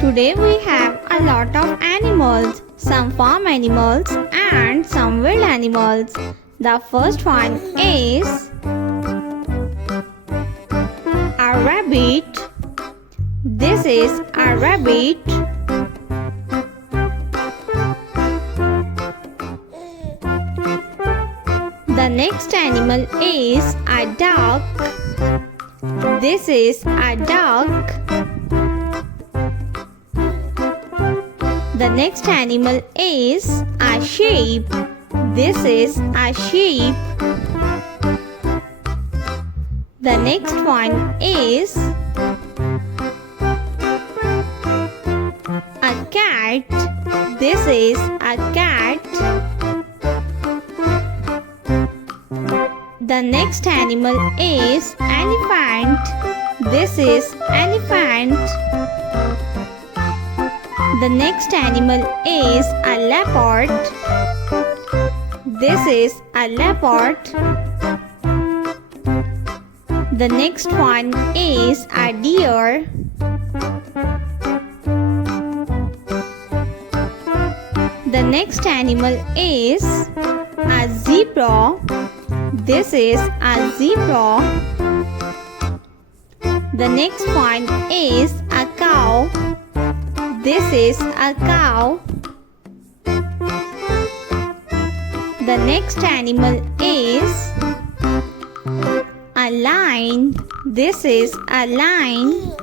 Today we have a lot of animals, some farm animals and some wild animals. The first one is a rabbit. This is a rabbit. The next animal is a duck. This is a duck. The next animal is a sheep. This is a sheep. The next one is a cat. This is a cat. The next animal is elephant. This is elephant. The next animal is a leopard. This is a leopard. The next one is a deer. The next animal is a zebra. This is a zebra. The next one is a cow. This is a cow. The next animal is a lion. This is a lion.